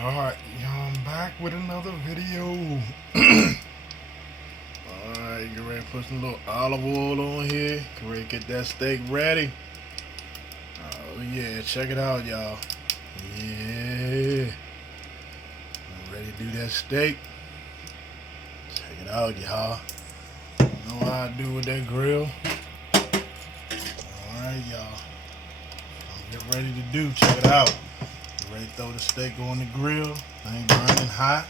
Alright, y'all, I'm back with another video. Alright, get ready to put some little olive oil on here. Get ready to get that steak ready. Oh yeah, check it out, y'all. Yeah. I'm ready to do that steak. Check it out, y'all. You know how I do with that grill. Alright, y'all. I'm getting ready to do. Check it out. Get ready to throw the steak on the grill. Ain't burning hot.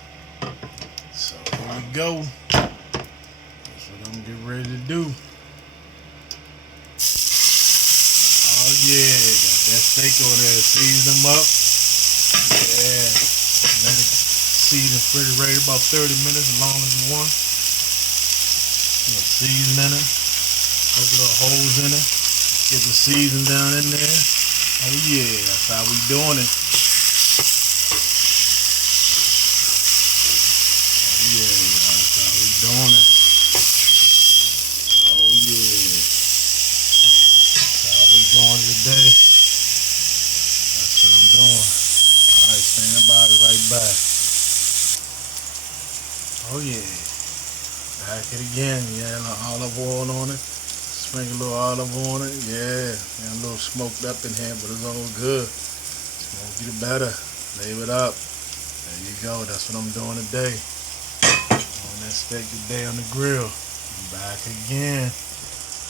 So here we go. That's what I'm getting ready to do. Oh yeah, got that steak on there. Season them up. Yeah. Let it season refrigerator about 30 minutes as long as you want. Season in it. Those little holes in it. Get the season down in there. Oh yeah, that's how we doing it. Oh yeah, that's how we doing it. Oh yeah. That's how we doing it today. That's what I'm doing. Alright, stand by, be right back. Oh yeah. Back it again. Yeah, a little olive oil on it. Sprinkle a little olive on it. Yeah. And a little smoked up in here, but it's all good. Smoke it better. Leave it up. There you go. That's what I'm doing today. On that steak today on the grill. I'm back again.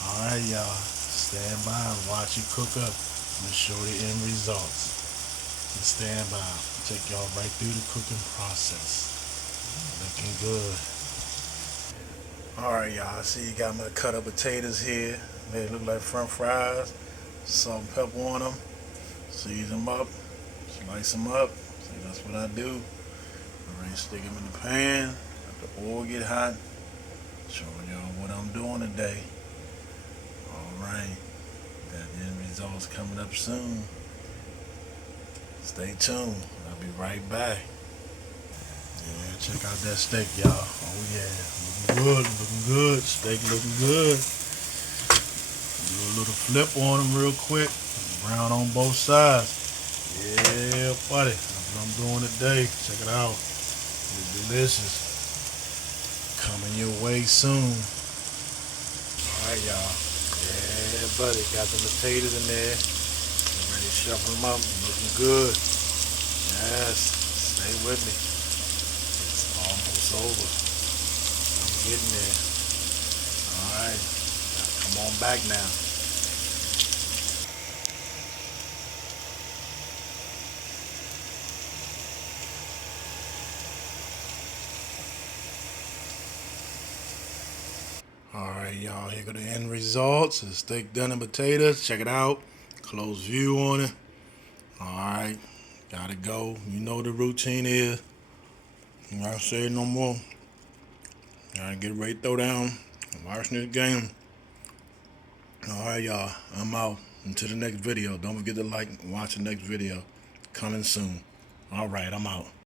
Alright, y'all. Stand by and watch it cook up. I'm going to show the end results. Just stand by. Take y'all right through the cooking process. Looking good. Alright, y'all. I see you got my cut up potatoes here. Made it look like French fries. Salt and pepper on them. Season them up. Slice them up. See, that's what I do. Alright, stick them in the pan. Let the oil get hot. Showing y'all what I'm doing today. Alright. Got the end results coming up soon. Stay tuned. I'll be right back. Yeah, check out that steak, y'all. Oh yeah. Looking good, looking good. Steak looking good. Do a little flip on them real quick. Brown on both sides. Yeah, buddy. That's what I'm doing today. Check it out. It's delicious. Coming your way soon. Alright, y'all. Yeah, buddy. Got the potatoes in there. Get ready to shuffle them up. Looking good. Yes. Stay with me. It's almost over. I'm getting there. Alright. Come on back now. Alright, y'all, here go the end results. The steak done and potatoes. Check it out. Close view on it. Alright, gotta go. You know what the routine is. I'm not saying no more. Gotta get ready to throw down. I'm watching this game. Alright, y'all, I'm out. Until the next video. Don't forget to like and watch the next video. Coming soon. Alright, I'm out.